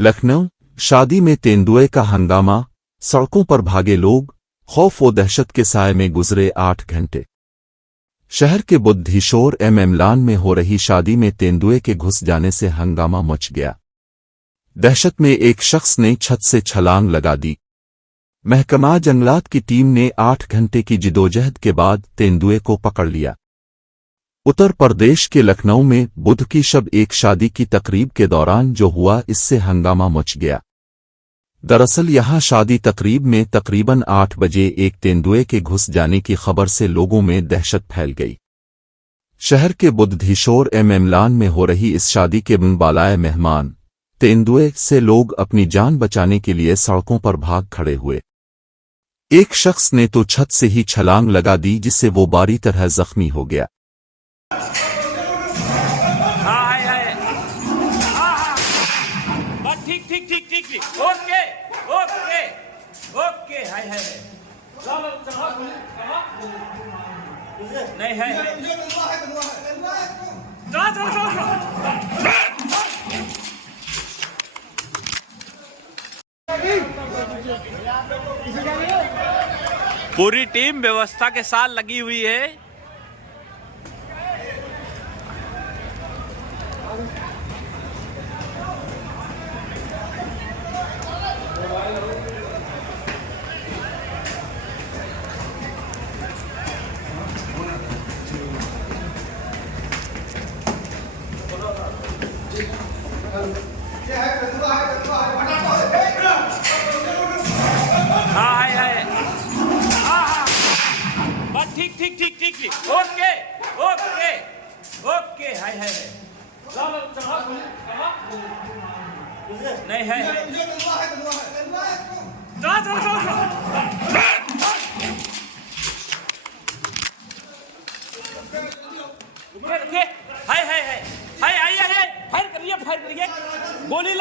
लखनऊ, शादी में तेंदुए का हंगामा, सड़कों पर भागे लोग, खौफ व दहशत के साए में गुजरे 8 घंटे। शहर के बुद्धिशोर इमरान में हो रही शादी में तेंदुए के घुस जाने से हंगामा मच गया। दहशत में एक शख्स ने छत से छलांग लगा दी। महकमा जंगलात की टीम ने 8 घंटे की जिदोजहद के बाद तेंदुए को पकड़ लिया। उत्तर प्रदेश के लखनऊ में बुध की शब एक शादी की तकरीब के दौरान जो हुआ, इससे हंगामा मच गया। दरअसल यहां शादी तकरीब में तकरीबन 8 बजे एक तेंदुए के घुस जाने की खबर से लोगों में दहशत फैल गई। शहर के बुद्धिशोर इमरान में हो रही इस शादी के बालाए मेहमान तेंदुए से लोग अपनी जान बचाने के लिए सड़कों पर भाग खड़े हुए। एक शख्स ने तो छत से ही छलांग लगा दी, जिससे वो बारी तरह जख्मी हो गया। ठीक ठीक ठीक ठीक ठीक ओके ओके ओके हाय हाय नहीं है पूरी टीम व्यवस्था के साथ लगी हुई है। ठीक ठीक ठीक ठीक ठीक ओके ओके ओके हाय हाय नहीं है हाय हाय हाय हाय आइए फायर करिए गोली